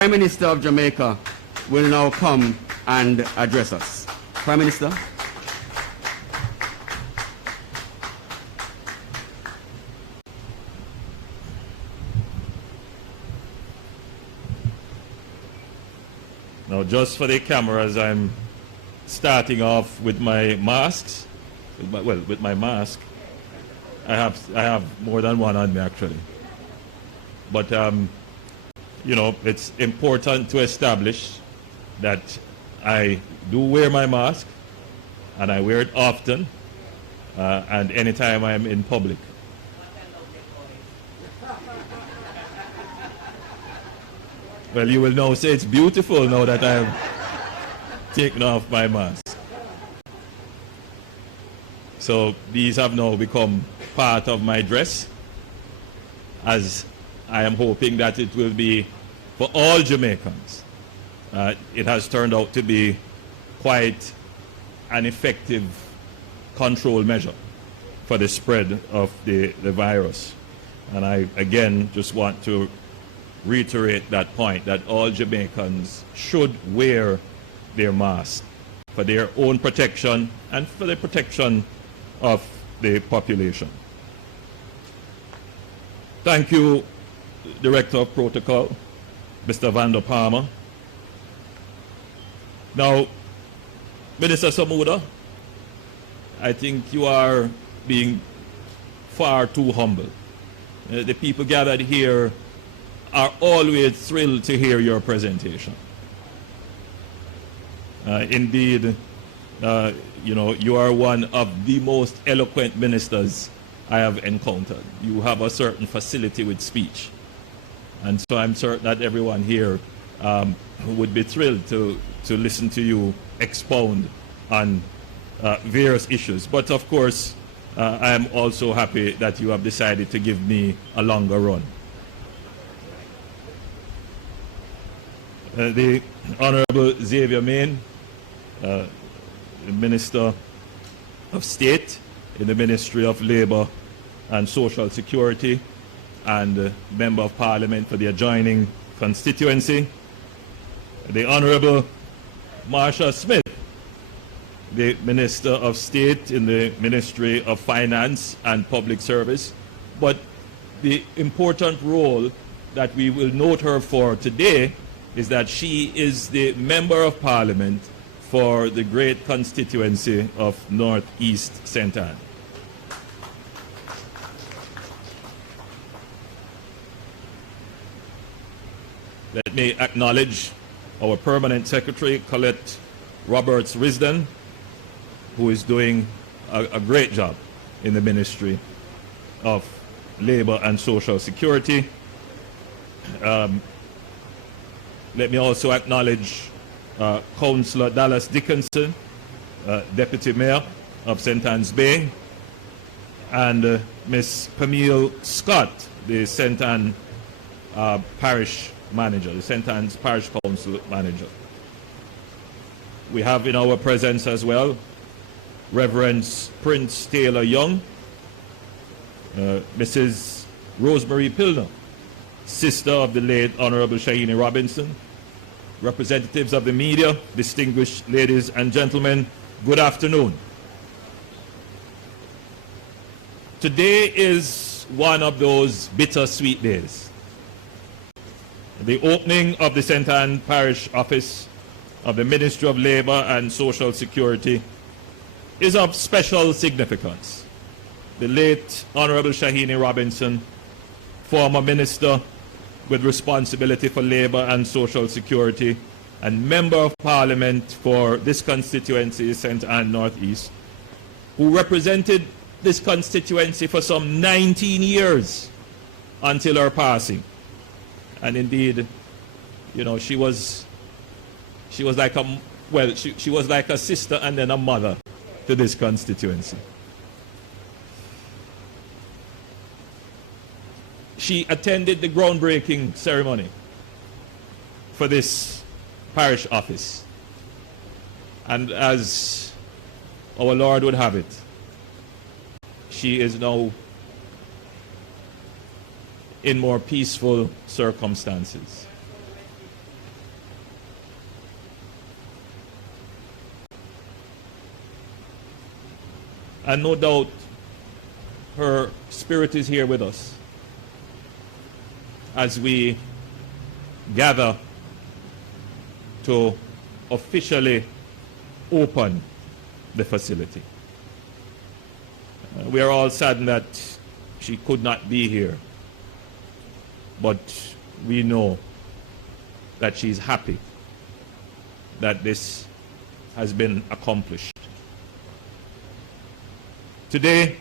Prime Minister of Jamaica will now come and address us. Prime Minister. Now, just for the cameras, I'm starting off with my masks. With my mask. I have more than one on me actually. But you know, it's important to establish that I do wear my mask, and I wear it often, and anytime I'm in public. Well, you will now say it's beautiful now that I have taken off my mask. So these have now become part of my dress, as I am hoping that it will be for all Jamaicans. It has turned out to be quite an effective control measure for the spread of the virus. And I, again, just want to reiterate that point, that all Jamaicans should wear their mask for their own protection and for the protection of the population. Thank you, Director of Protocol, Mr. Vander Palmer. Now, Minister Samuda, I think you are being far too humble. The people gathered here are always thrilled to hear your presentation. Indeed, you know, you are one of the most eloquent ministers I have encountered. You have a certain facility with speech. And so I'm certain that everyone here would be thrilled to listen to you expound on various issues. But of course, I am also happy that you have decided to give me a longer run. The Honorable Xavier Main, the Minister of State in the Ministry of Labour and Social Security, and Member of Parliament for the adjoining constituency. The Honorable Marsha Smith, the Minister of State in the Ministry of Finance and Public Service. But the important role that we will note her for today is that she is the Member of Parliament for the great constituency of Northeast St. Ann. Let me acknowledge our Permanent Secretary, Colette Roberts-Risden, who is doing a great job in the Ministry of Labour and Social Security. Let me also acknowledge Councillor Dallas Dickinson, Deputy Mayor of St. Anne's Bay, and Ms. Camille Scott, the St. Anne Parish Manager, the St. Anne's Parish Council Manager. We have in our presence as well Reverend Prince Taylor Young, Mrs. Rosemary Pilner, sister of the late Honorable Shahini Robinson, representatives of the media, distinguished ladies and gentlemen, good afternoon. Today is one of those bittersweet days. The opening of the St. Anne Parish Office of the Ministry of Labour and Social Security is of special significance. The late Honorable Shahini Robinson, former Minister with responsibility for Labour and Social Security and Member of Parliament for this constituency, St. Anne Northeast, who represented this constituency for some 19 years until her passing. And indeed, you know, she was like she was like a sister and then a mother to this constituency. She attended the groundbreaking ceremony for this parish office. And as our Lord would have it, she is now in more peaceful circumstances. And no doubt her spirit is here with us as we gather to officially open the facility. We are all saddened that she could not be here, but we know that she's happy that this has been accomplished. Today,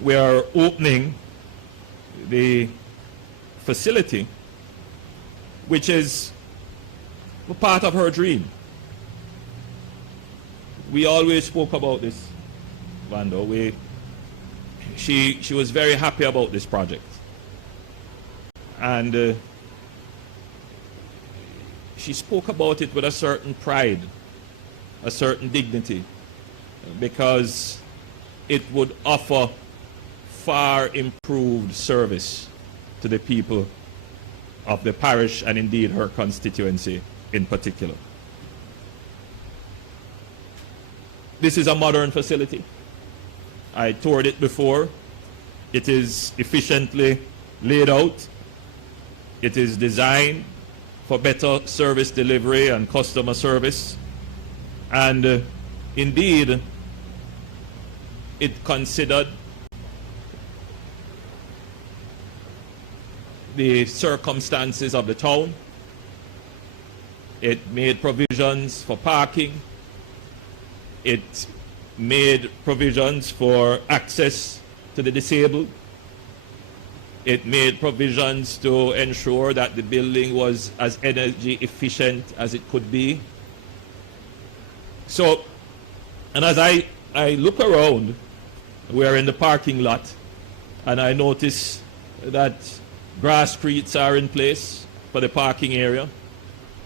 we are opening the facility, which is a part of her dream. We always spoke about this, Vando. She was very happy about this project. And she spoke about it with a certain pride, a certain dignity, because it would offer far improved service to the people of the parish and indeed her constituency in particular. This is a modern facility. I toured it before. It is efficiently laid out. It is designed for better service delivery and customer service. And indeed, it considered the circumstances of the town. It made provisions for parking. It made provisions for access to the disabled. It made provisions to ensure that the building was as energy efficient as it could be. So, and as I look around, we're in the parking lot, and I notice that grass streets are in place for the parking area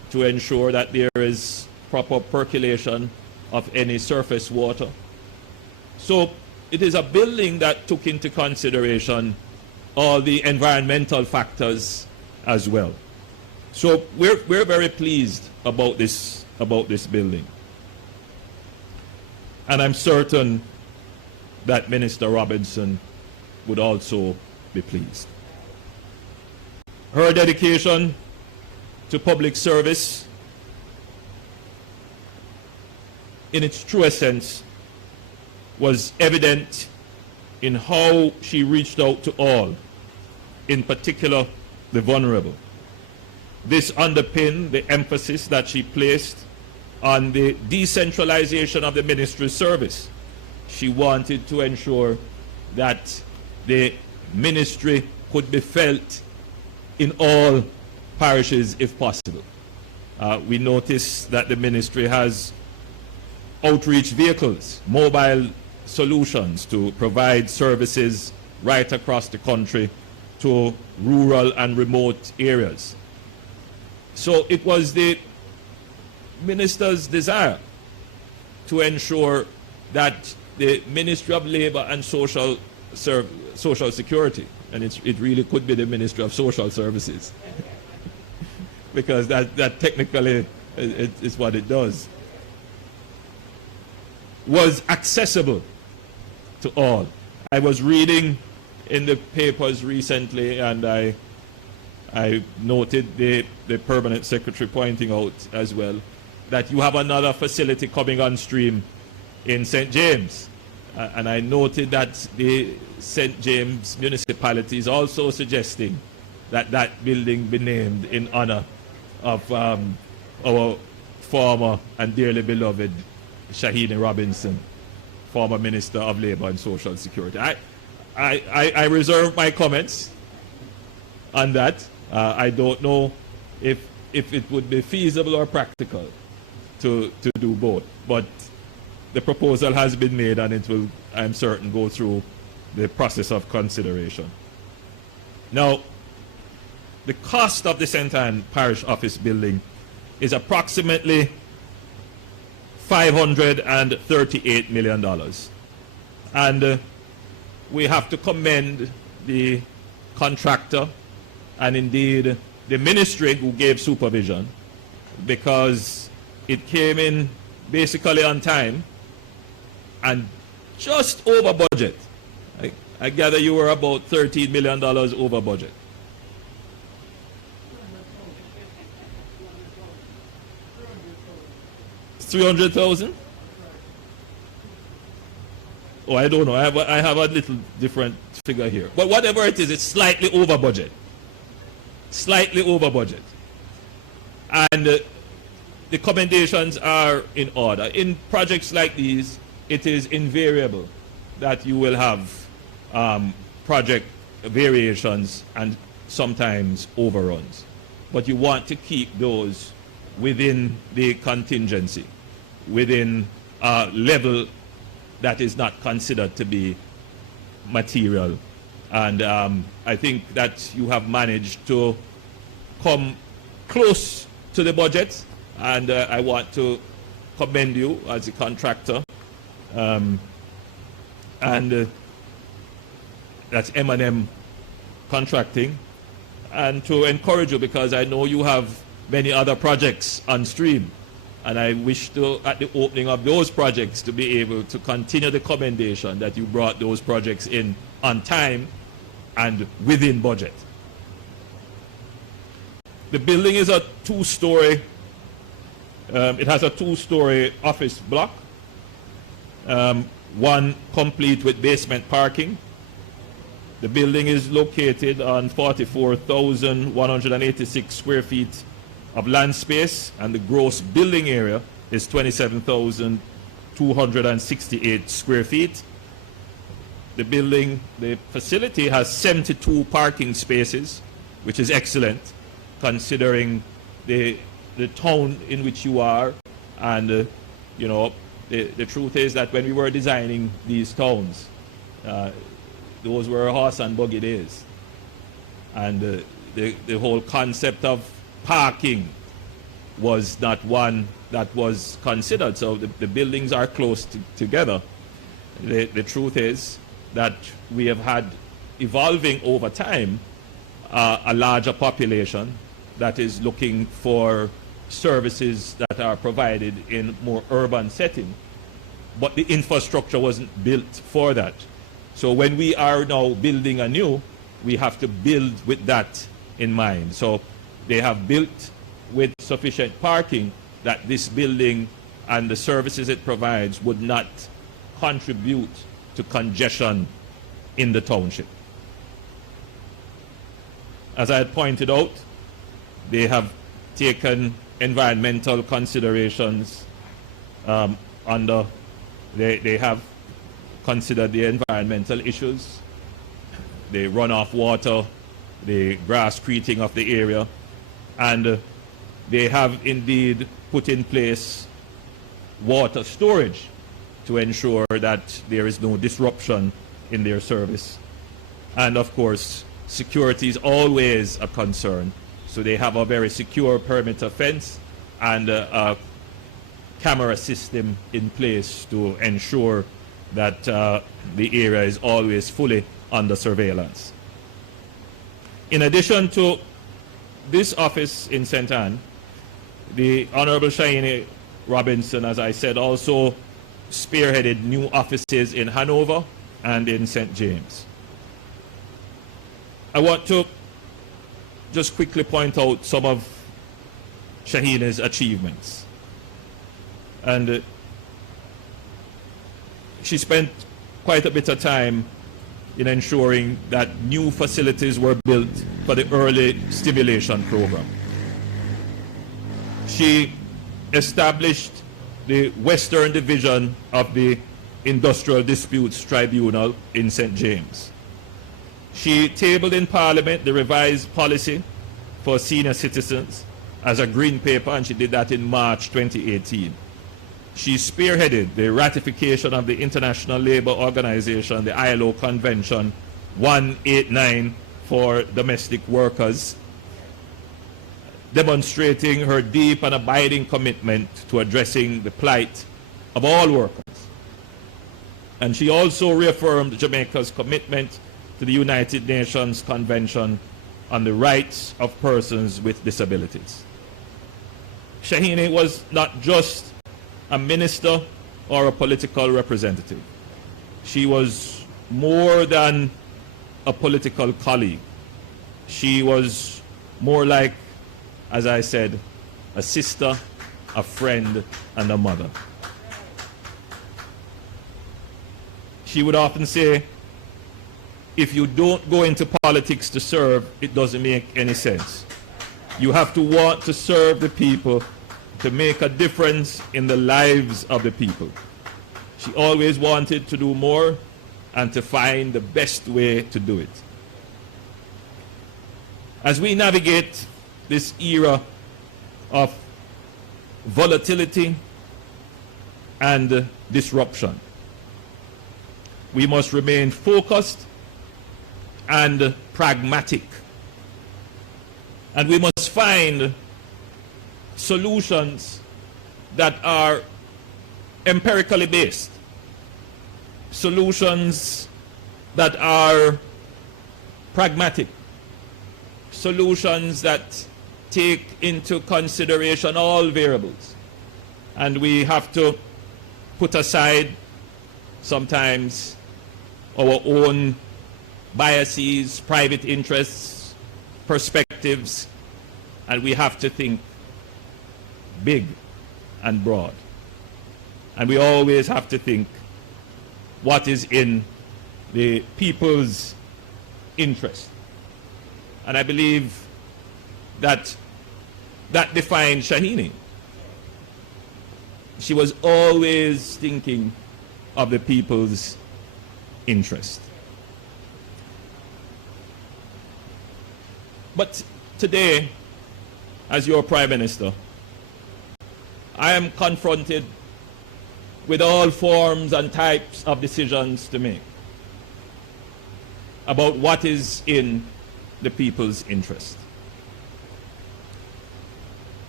to ensure that there is proper percolation of any surface water. So it is a building that took into consideration all the environmental factors as well. So we're very pleased about this building. And I'm certain that Minister Robinson would also be pleased. Her dedication to public service in its true essence was evident in how she reached out to all, in particular the vulnerable. This underpinned the emphasis that she placed on the decentralization of the ministry's service. She wanted to ensure that the ministry could be felt in all parishes if possible. We notice that the ministry has outreach vehicles, mobile solutions to provide services right across the country to rural and remote areas. So it was the minister's desire to ensure that the Ministry of Labor and Social Security, and it really could be the Ministry of Social Services, because that technically is what it does, was accessible to all. I was reading in the papers recently, and I noted the permanent secretary pointing out as well that you have another facility coming on stream in St. James. And I noted that the St. James municipality is also suggesting that that building be named in honor of our former and dearly beloved Shahini Robinson, former Minister of Labor and Social Security. I reserve my comments on that. I don't know if it would be feasible or practical to do both, but the proposal has been made, and it will, I'm certain, go through the process of consideration. Now, the cost of the St. Anne Parish Office building is approximately $538 million. And we have to commend the contractor and indeed the ministry who gave supervision, because it came in basically on time and just over budget. I gather you were about $13 million over budget. $300,000? Oh, I don't know. I have a little different figure here. But whatever it is, it's slightly over budget. Slightly over budget. And the commendations are in order. In projects like these, it is invariable that you will have project variations and sometimes overruns. But you want to keep those within the contingency, within a level that is not considered to be material. And I think that you have managed to come close to the budget, and I want to commend you as a contractor. That's M&M Contracting, and to encourage you, because I know you have many other projects on stream, and I wish to, at the opening of those projects, to be able to continue the commendation that you brought those projects in on time and within budget. The building is a two-story, it has a two-story office block, one complete with basement parking. The building is located on 44,186 square feet of land space, and the gross building area is 27,268 square feet. The facility has 72 parking spaces, which is excellent considering the town in which you are. And you know, the truth is that when we were designing these towns, those were horse and buggy days, and the whole concept of parking was not one that was considered. So the buildings are close together. The truth is that we have had, evolving over time, a larger population that is looking for services that are provided in more urban setting, but the infrastructure wasn't built for that. So when we are now building anew, we have to build with that in mind. So they have built with sufficient parking that this building and the services it provides would not contribute to congestion in the township. As I had pointed out, they have taken environmental considerations under, they have considered the environmental issues, the runoff water, the grasscreting of the area, and they have indeed put in place water storage to ensure that there is no disruption in their service. And of course, security is always a concern. So they have a very secure perimeter fence and a camera system in place to ensure that the area is always fully under surveillance. In addition to this office in St. Anne, the Honorable Shaini Robinson, as I said, also spearheaded new offices in Hanover and in St. James. I want to just quickly point out some of Shahina's achievements. And she spent quite a bit of time in ensuring that new facilities were built for the early stimulation program. She established the Western Division of the Industrial Disputes Tribunal in St. James. She tabled in Parliament the revised policy for senior citizens as a green paper, and she did that in March 2018. She spearheaded the ratification of the International Labour Organization, the ILO Convention 189 for domestic workers, demonstrating her deep and abiding commitment to addressing the plight of all workers. And she also reaffirmed Jamaica's commitment to the United Nations Convention on the Rights of Persons with Disabilities. Shahini was not just a minister or a political representative. She was more than a political colleague. She was more like, as I said, a sister, a friend, and a mother. She would often say, if you don't go into politics to serve, it doesn't make any sense. You have to want to serve the people, to make a difference in the lives of the people. She always wanted to do more and to find the best way to do it. As we navigate this era of volatility and disruption, we must remain focused and pragmatic. And we must find solutions that are empirically based, solutions that are pragmatic, solutions that take into consideration all variables. And we have to put aside sometimes our own biases, private interests, perspectives, and we have to think big and broad. And we always have to think what is in the people's interest. And I believe that defined Shahini. She was always thinking of the people's interest. But today, as your Prime Minister, I am confronted with all forms and types of decisions to make about what is in the people's interest.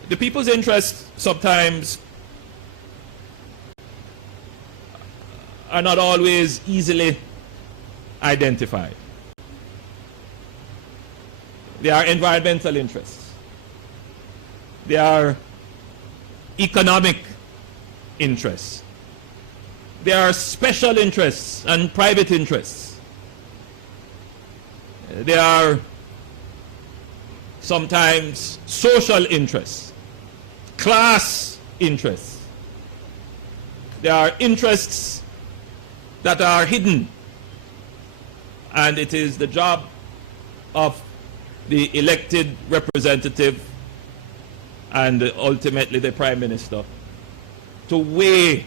The people's interest sometimes are not always easily identified. They are environmental interests. They are economic interests. They are special interests and private interests. They are sometimes social interests, class interests. There are interests that are hidden, and it is the job of the elected representative and ultimately the Prime Minister to weigh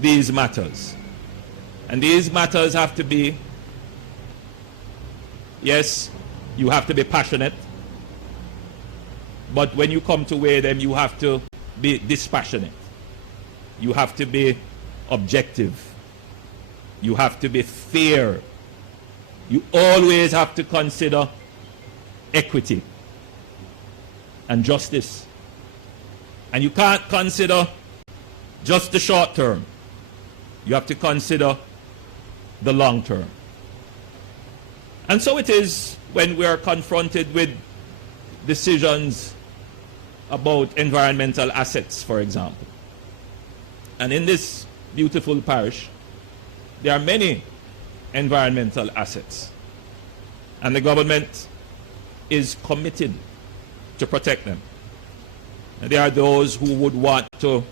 these matters. And these matters have to be, yes, you have to be passionate, but when you come to weigh them, you have to be dispassionate. You have to be objective. You have to be fair. You always have to consider equity and justice. And you can't consider just the short term. You have to consider the long term. And so it is when we are confronted with decisions about environmental assets, for example. And in this beautiful parish, there are many environmental assets. And the government is committed to protect them. And there are those who would want to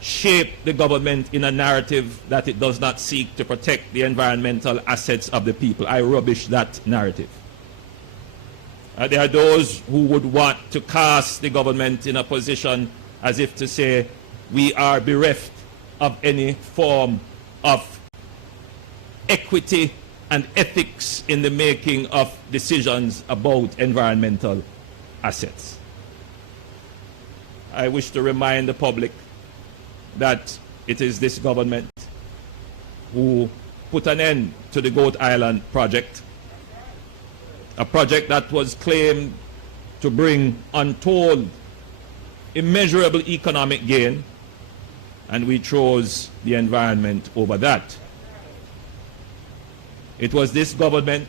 shape the government in a narrative that it does not seek to protect the environmental assets of the people. I rubbish that narrative. There are those who would want to cast the government in a position as if to say we are bereft of any form of equity and ethics in the making of decisions about environmental assets. I wish to remind the public that it is this government who put an end to the Goat Island project, a project that was claimed to bring untold, immeasurable economic gain, and we chose the environment over that. It was this government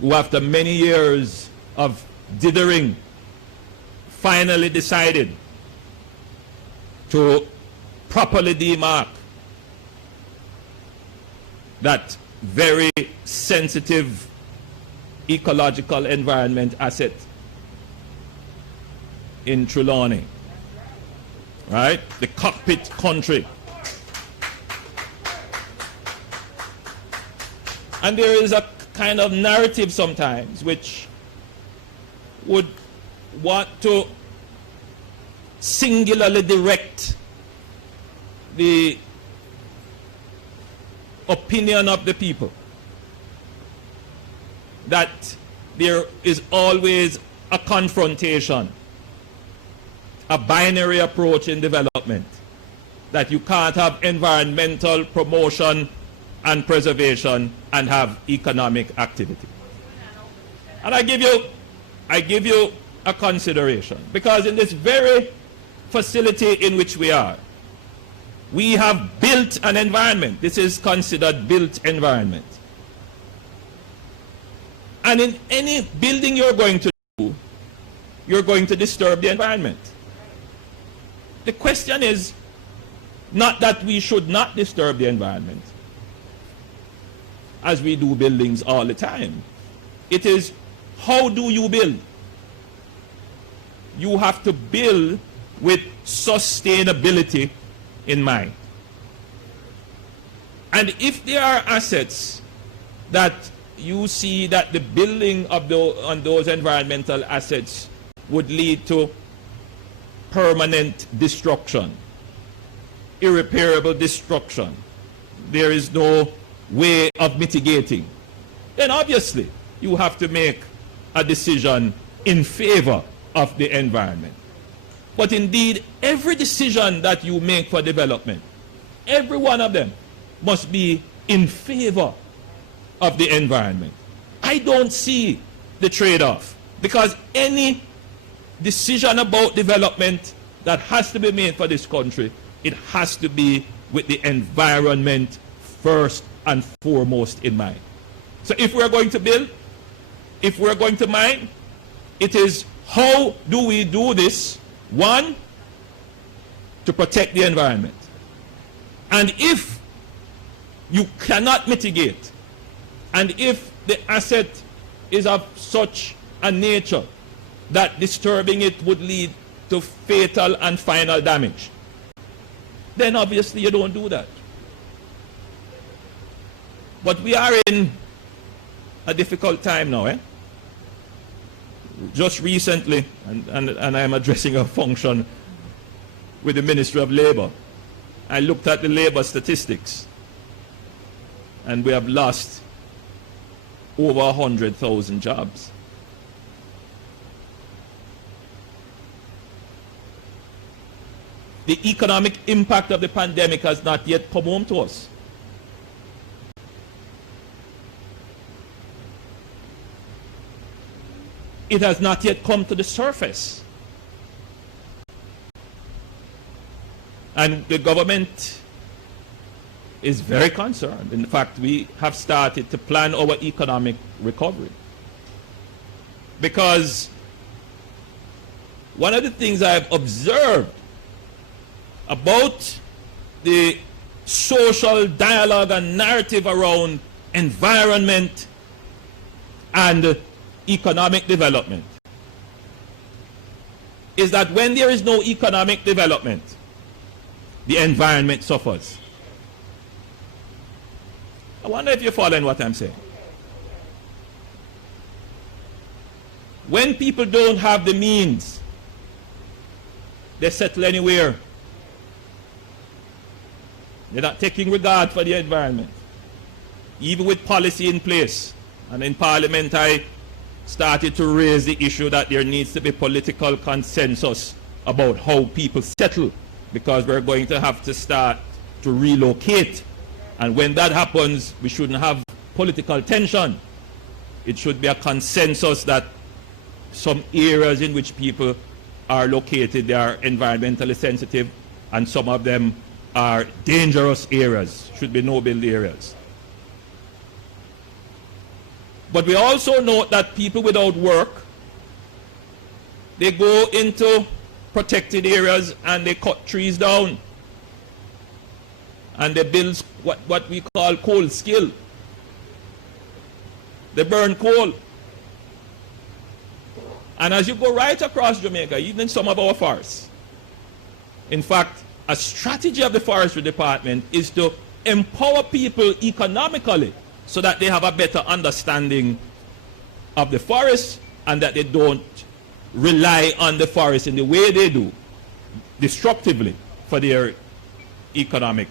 who, after many years of dithering, finally decided to properly demark that very sensitive ecological environment asset in Trelawney, right? The cockpit country. And there is a kind of narrative sometimes which would want to singularly direct the opinion of the people that there is always a confrontation, a binary approach in development, that you can't have environmental promotion and preservation and have economic activity. And I give you a consideration, because in this very facility in which we are, we have built an environment. This is considered built environment. And in any building you're going to do, you're going to disturb the environment. The question is not that we should not disturb the environment, as we do buildings all the time. It is, how do you build? You have to build with sustainability in mind. And if there are assets that you see that the building of on those environmental assets would lead to permanent destruction, irreparable destruction, there is no way of mitigating, then obviously you have to make a decision in favor of the environment. But indeed, every decision that you make for development, every one of them must be in favor of the environment. I don't see the trade-off, because any decision about development that has to be made for this country, it has to be with the environment first and foremost in mind. So if we're going to build, if we're going to mine, it is, how do we do this? One, to protect the environment. And if you cannot mitigate, and if the asset is of such a nature that disturbing it would lead to fatal and final damage, then obviously you don't do that. But we are in a difficult time now, eh? Just recently, and I'm addressing a function with the Ministry of Labor, I looked at the labor statistics, and we have lost over 100,000 jobs. The economic impact of the pandemic has not yet come home to us. It has not yet come to the surface. And the government is very concerned. In fact, we have started to plan our economic recovery. Because one of the things I've observed about the social dialogue and narrative around environment and economic development is that when there is no economic development, the environment suffers. I wonder if you're following what I'm saying. When people don't have the means, they settle anywhere. They're not taking regard for the environment. Even with policy in place, and in Parliament I started to raise the issue that there needs to be political consensus about how people settle, because we're going to have to start to relocate. And when that happens, we shouldn't have political tension. It should be a consensus that some areas in which people are located, they are environmentally sensitive, and some of them are dangerous areas, should be no-build areas. But we also note that people without work, they go into protected areas and they cut trees down. and they build what we call coal skill. They burn coal. And as you go right across Jamaica, even in some of our forests, in fact, a strategy of the forestry department is to empower people economically so that they have a better understanding of the forest and that they don't rely on the forest in the way they do, destructively, for their economic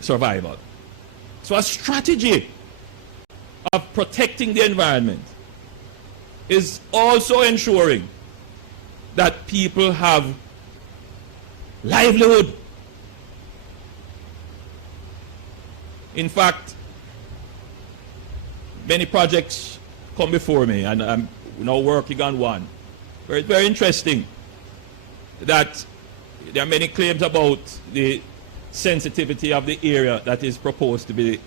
survival. So a strategy of protecting the environment is also ensuring that people have livelihood. In fact, many projects come before me, and I'm now working on one. It's very interesting that there are many claims about the sensitivity of the area that is proposed to be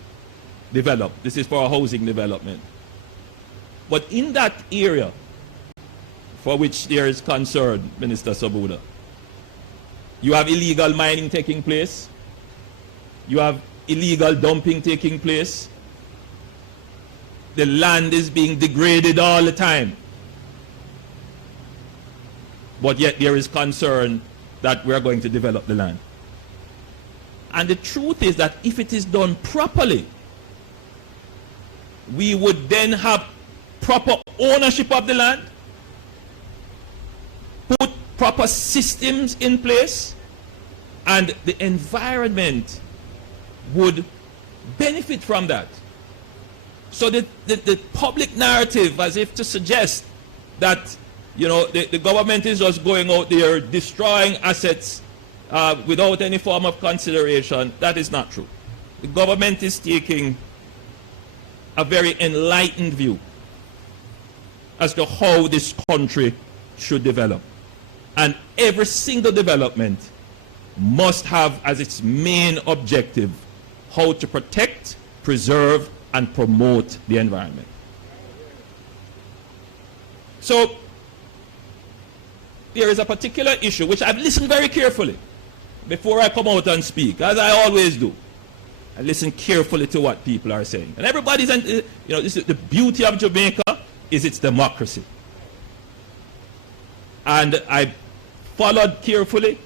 developed. This is for a housing development. But in that area for which there is concern, Minister Sabuda, you have illegal mining taking place, you have illegal dumping taking place, the land is being degraded all the time. But yet there is concern that we are going to develop the land. And the truth is that if it is done properly, we would then have proper ownership of the land, put proper systems in place, and the environment would benefit from that. So the public narrative, as if to suggest that, you know, the government is just going out there destroying assets without any form of consideration, that is not true. The government is taking a very enlightened view as to how this country should develop. And every single development must have as its main objective how to protect, preserve, and promote the environment. So there is a particular issue which I've listened very carefully before I come out and speak, as I always do. I listen carefully to what people are saying. And everybody's, you know, this is the beauty of Jamaica is its democracy. And I followed carefully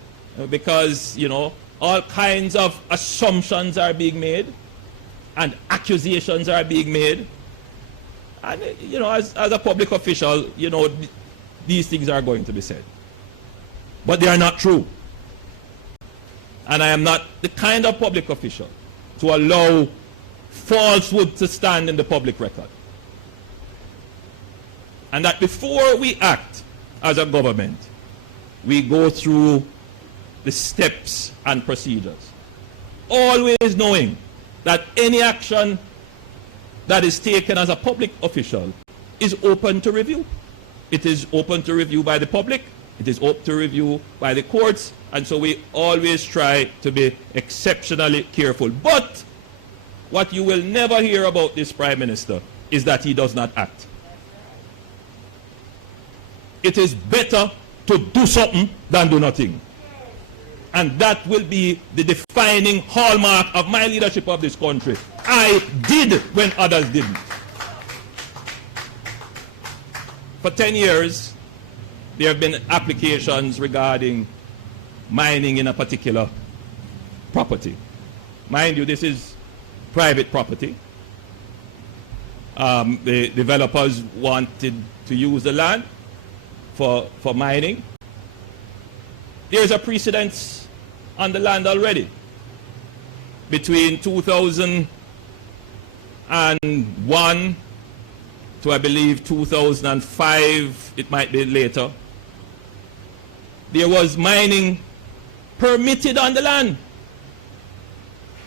because, you know, all kinds of assumptions are being made and accusations are being made. And, you know, as a public official, you know, these things are going to be said. But they are not true. And I am not the kind of public official to allow falsehood to stand in the public record. And that before we act as a government, we go through the steps and procedures, always knowing that any action that is taken as a public official is open to review. It is open to review by the public, it is open to review by the courts, and so we always try to be exceptionally careful. But what you will never hear about this Prime Minister is that he does not act. It is better to do something than do nothing. And that will be the defining hallmark of my leadership of this country. I did when others didn't. For 10 years, there have been applications regarding mining in a particular property. Mind you, this is private property. The developers wanted to use the land for mining. There's a precedence on the land already. Between 2001 to, I believe, 2005, it might be later, there was mining permitted on the land.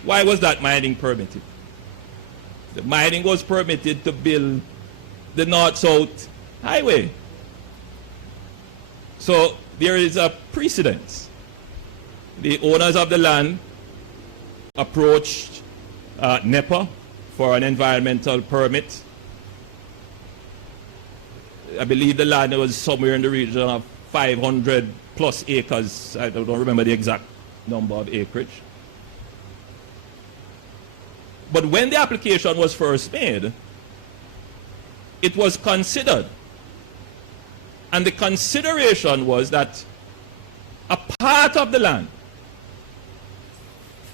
Why was that mining permitted? The mining was permitted to build the North-South Highway. So there is a precedence. The owners of the land approached NEPA for an environmental permit. I believe the land was somewhere in the region of 500 plus acres. I don't remember the exact number of acreage. But when the application was first made, it was considered. And the consideration was that a part of the land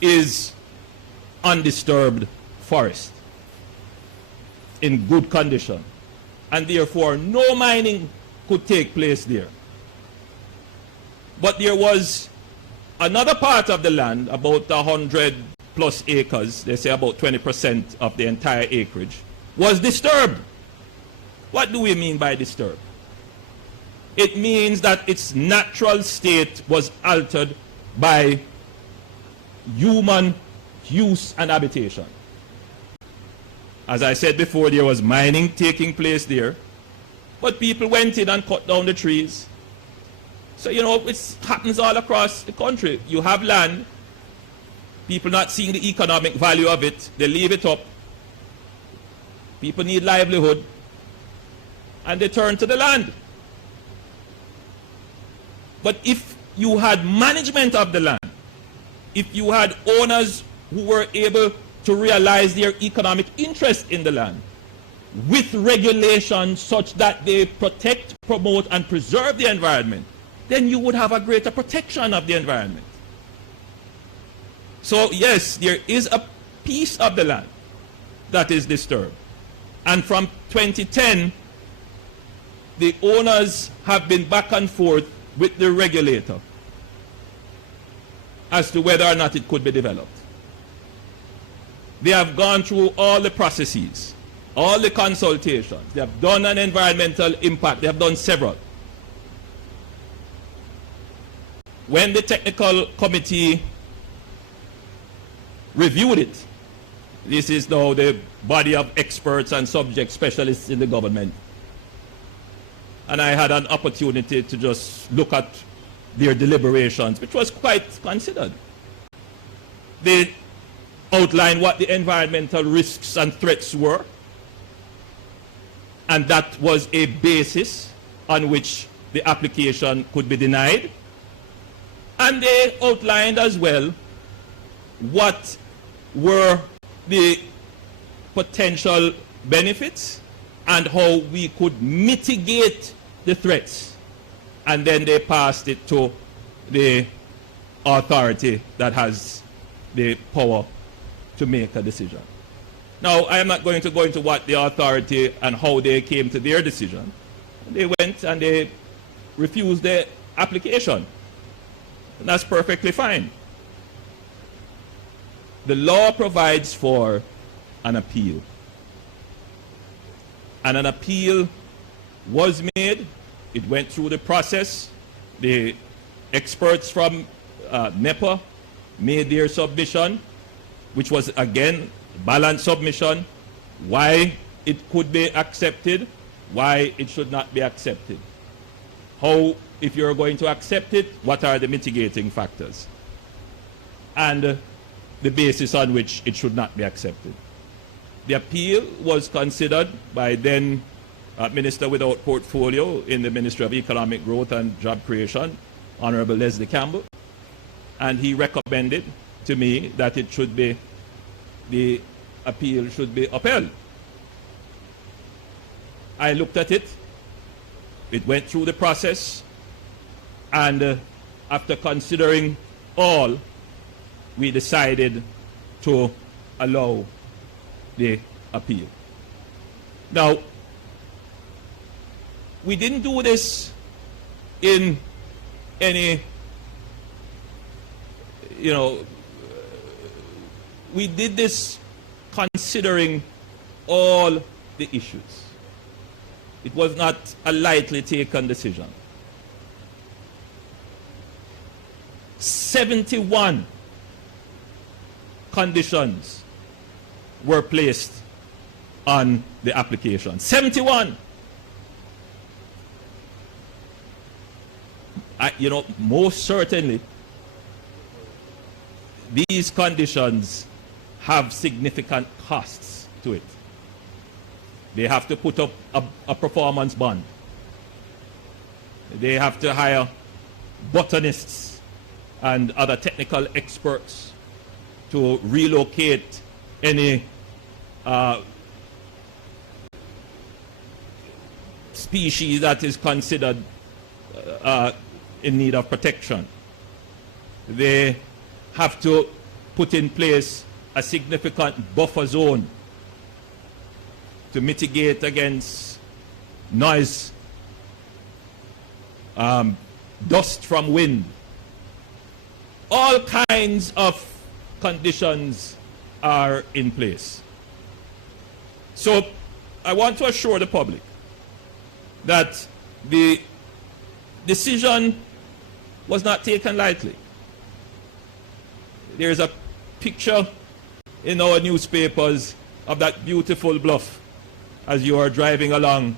is undisturbed forest in good condition, and therefore no mining could take place there. But there was another part of the land, about 100 plus acres, they say about 20% of the entire acreage, was disturbed. What do we mean by disturbed? It means that its natural state was altered by human use and habitation. As I said before, there was mining taking place there, but people went in and cut down the trees. So, you know, it happens all across the country. You have land, people not seeing the economic value of it, they leave it up. People need livelihood, and they turn to the land. But if you had management of the land, if you had owners who were able to realize their economic interest in the land with regulations such that they protect, promote, and preserve the environment, then you would have a greater protection of the environment. So yes, there is a piece of the land that is disturbed. And from 2010, the owners have been back and forth with the regulator as to whether or not it could be developed. They have gone through all the processes, all the consultations. They have done an environmental impact. They have done several. When the technical committee reviewed it, this is now the body of experts and subject specialists in the government, and I had an opportunity to just look at their deliberations, which was quite considered. They outlined what the environmental risks and threats were, and that was a basis on which the application could be denied. And they outlined as well what were the potential benefits and how we could mitigate the threats. And then they passed it to the authority that has the power to make a decision. Now, I am not going to go into what the authority and how they came to their decision. They went and they refused the application. And that's perfectly fine. The law provides for an appeal. And an appeal was made. It went through the process. The experts from NEPA made their submission, which was, again, balanced submission, why it could be accepted, why it should not be accepted. How, if you're going to accept it, what are the mitigating factors? And the basis on which it should not be accepted. The appeal was considered by then Minister without portfolio in the Ministry of Economic Growth and Job Creation, Honorable Leslie Campbell, and he recommended to me that it should be, the appeal should be upheld. I looked at it, it went through the process, and after considering all, we decided to allow the appeal. Now, we didn't do this in any, you know, we did this considering all the issues. It was not a lightly taken decision. 71 conditions were placed on the application. 71. You know, most certainly, these conditions have significant costs to it. They have to put up a performance bond. They have to hire botanists and other technical experts to relocate any species that is considered in need of protection. They have to put in place a significant buffer zone to mitigate against noise, dust from wind. All kinds of conditions are in place. So I want to assure the public that the decision was not taken lightly. There is a picture in our newspapers of that beautiful bluff as you are driving along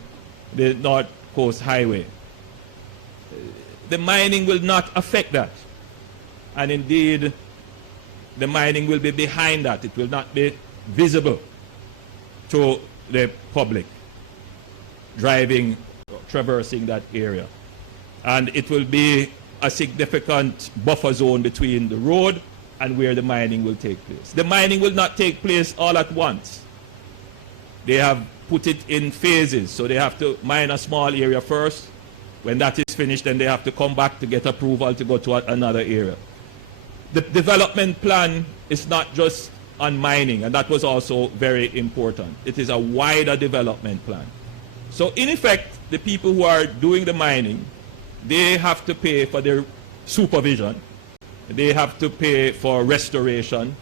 the North Coast Highway. The mining will not affect that. And indeed, the mining will be behind that. It will not be visible to the public driving, traversing that area. And it will be a significant buffer zone between the road and where the mining will take place. The mining will not take place all at once. They have put it in phases, so they have to mine a small area first. When that is finished, then they have to come back to get approval to go to another area. The development plan is not just on mining, and that was also very important. It is a wider development plan. So in effect, the people who are doing the mining, they have to pay for their supervision. They have to pay for restoration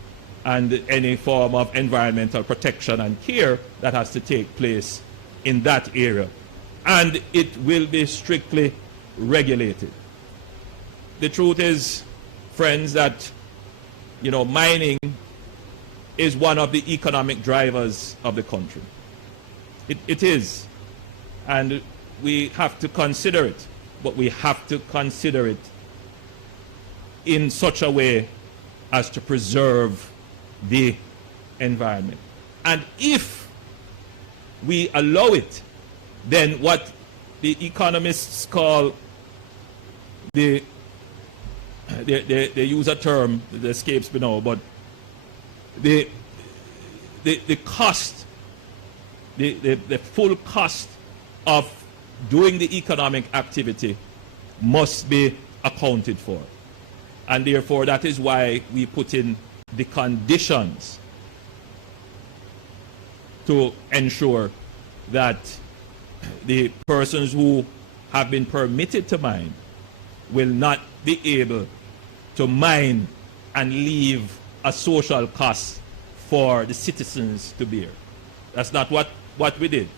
and any form of environmental protection and care that has to take place in that area. And it will be strictly regulated. The truth is, friends, that mining is one of the economic drivers of the country. It is. And we have to consider it, but we have to consider it in such a way as to preserve the environment. And if we allow it, then what the economists call they use a term that escapes me now, but the cost, the full cost of doing the economic activity must be accounted for. And therefore, that is why we put in the conditions to ensure that the persons who have been permitted to mine will not be able to mine and leave a social cost for the citizens to bear. That's not what we did.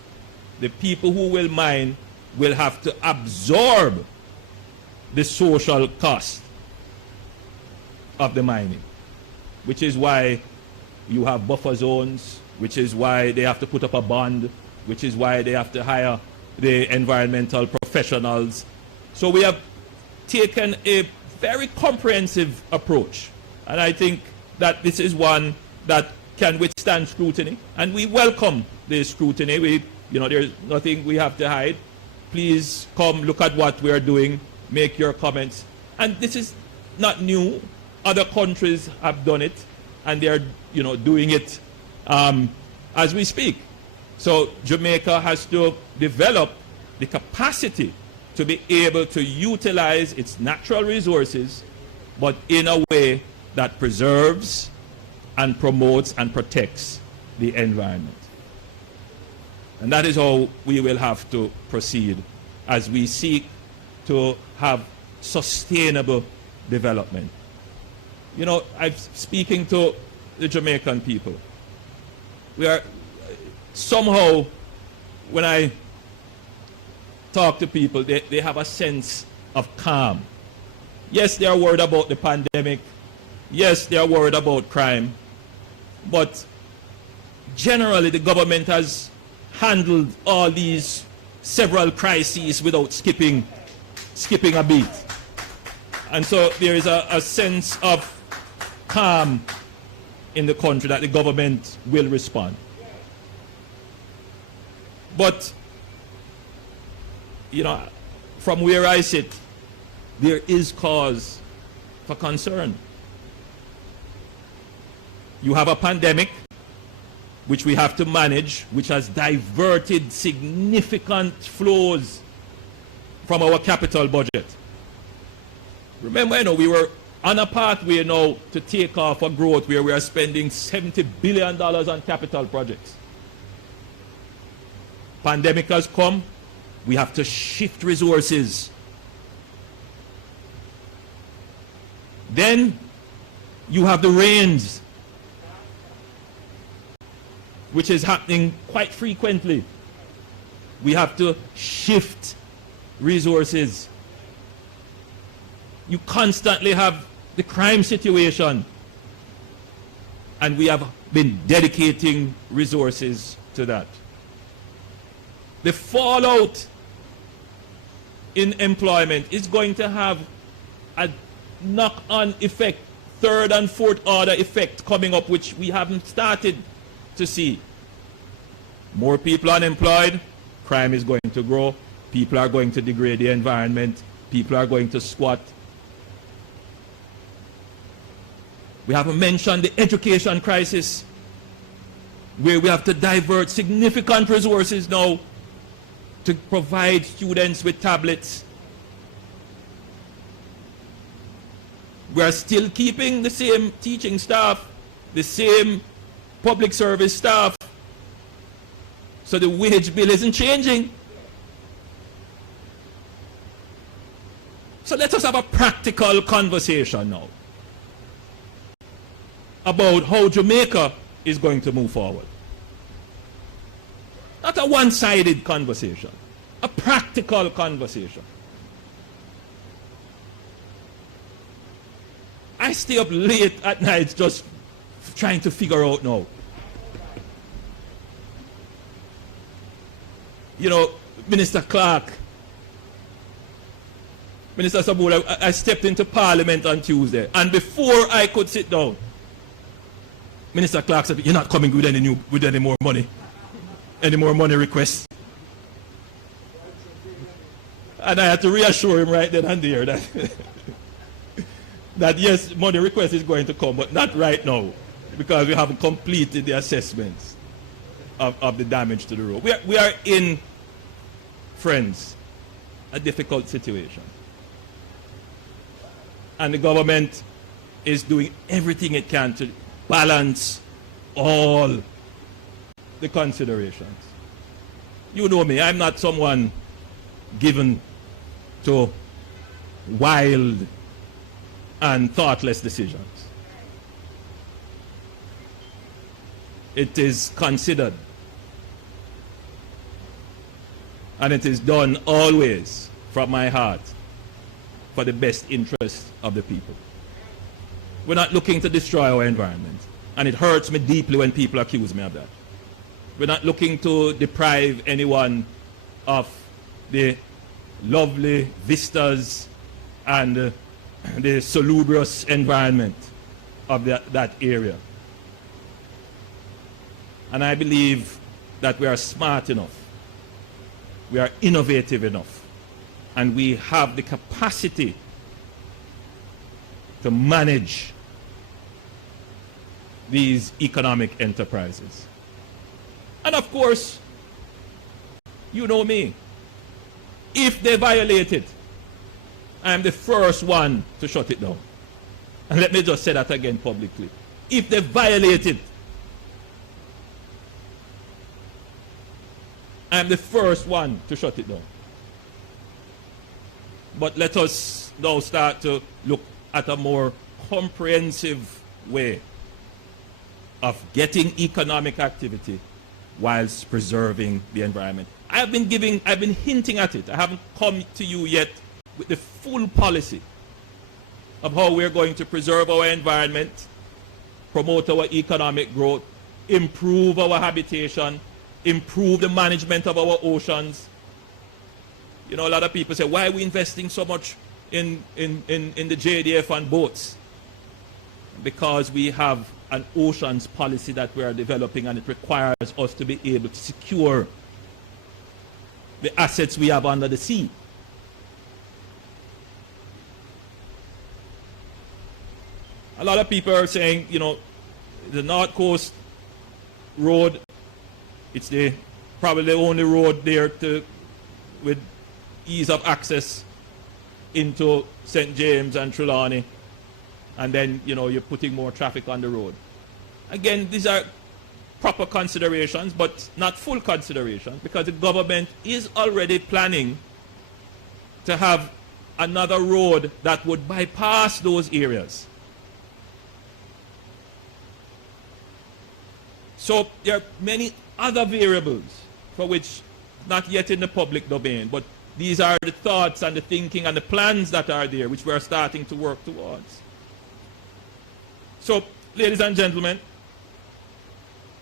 The people who will mine will have to absorb the social cost of the mining, which is why you have buffer zones, which is why they have to put up a bond, which is why they have to hire the environmental professionals. So we have taken a very comprehensive approach, and I think that this is one that can withstand scrutiny, and we welcome the scrutiny. There's nothing we have to hide. Please come look at what we are doing, make your comments. And this is not new. Other countries have done it, and they are doing it as we speak. So Jamaica has to develop the capacity to be able to utilize its natural resources, but in a way that preserves and promotes and protects the environment. And that is how we will have to proceed as we seek to have sustainable development. I'm speaking to the Jamaican people. We are somehow, when I talk to people, they have a sense of calm. Yes, they are worried about the pandemic. Yes, they are worried about crime. But generally, the government has handled all these several crises without skipping a beat. And so there is a sense of calm in the country that the government will respond. But, from where I sit, there is cause for concern. You have a pandemic, which we have to manage, which has diverted significant flows from our capital budget. Remember, we were on a pathway now to take off for growth where we are spending $70 billion on capital projects. Pandemic has come. We have to shift resources. Then you have the rains, which is happening quite frequently. We have to shift resources. You constantly have the crime situation, and we have been dedicating resources to that. The fallout in employment is going to have a knock-on effect, third and fourth order effect coming up, which we haven't started to see. More people unemployed, crime is going to grow, people are going to degrade the environment, people are going to squat. We haven't mentioned the education crisis, where we have to divert significant resources now to provide students with tablets. We are still keeping the same teaching staff, the same public service staff, so the wage bill isn't changing. So let us have a practical conversation now about how Jamaica is going to move forward. Not a one-sided conversation, a practical conversation. I stay up late at night just trying to figure out now. Minister Clark, Minister Sabula, I stepped into Parliament on Tuesday, and before I could sit down, Minister Clark said, "You're not coming with any more money, any more money requests." And I had to reassure him right then and there that that yes, money request is going to come, but not right now, because we haven't completed the assessments of the damage to the road. We are in, friends, a difficult situation. And the government is doing everything it can to balance all the considerations. You know me, I'm not someone given to wild and thoughtless decisions. It is considered, and it is done always from my heart for the best interest of the people. We're not looking to destroy our environment, and it hurts me deeply when people accuse me of that. We're not looking to deprive anyone of the lovely vistas and the salubrious environment of that area. And I believe that we are smart enough, we are innovative enough, and we have the capacity to manage these economic enterprises. And of course, you know me, if they violate it, I am the first one to shut it down. And let me just say that again publicly. If they violate it, I am the first one to shut it down. But let us now start to look at a more comprehensive way of getting economic activity whilst preserving the environment. I've been hinting at it. I haven't come to you yet with the full policy of how we're going to preserve our environment, promote our economic growth, improve our habitation, improve the management of our oceans. A lot of people say, why are we investing so much in the JDF and boats? Because we have an oceans policy that we are developing, and it requires us to be able to secure the assets we have under the sea. A lot of people are saying, you know, the North Coast Road, it's probably the only road there with ease of access into St. James and Trelawney, and then, you know, you're putting more traffic on the road. Again, these are proper considerations, but not full considerations, because the government is already planning to have another road that would bypass those areas. So there are many other variables for which not yet in the public domain, but these are the thoughts and the thinking and the plans that are there, which we are starting to work towards. So, ladies and gentlemen,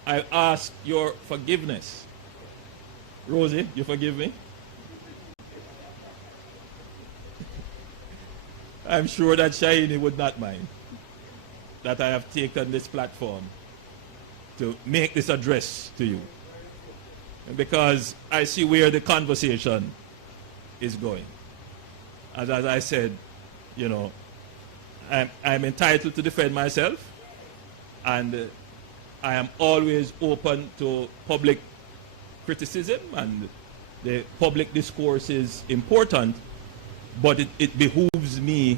I ask your forgiveness. Rosie, you forgive me? I'm sure that Shaini would not mind that I have taken this platform to make this address to you, because I see where the conversation is going. As I said, you know, I'm entitled to defend myself, and I am always open to public criticism, and the public discourse is important, but it behooves me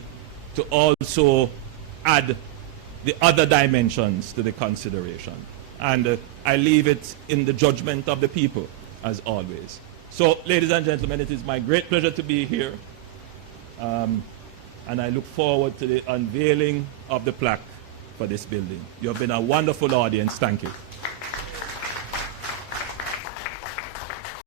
to also add the other dimensions to the consideration. And I leave it in the judgment of the people, as always. So, ladies and gentlemen, it is my great pleasure to be here. And I look forward to the unveiling of the plaque for this building. You have been a wonderful audience. Thank you.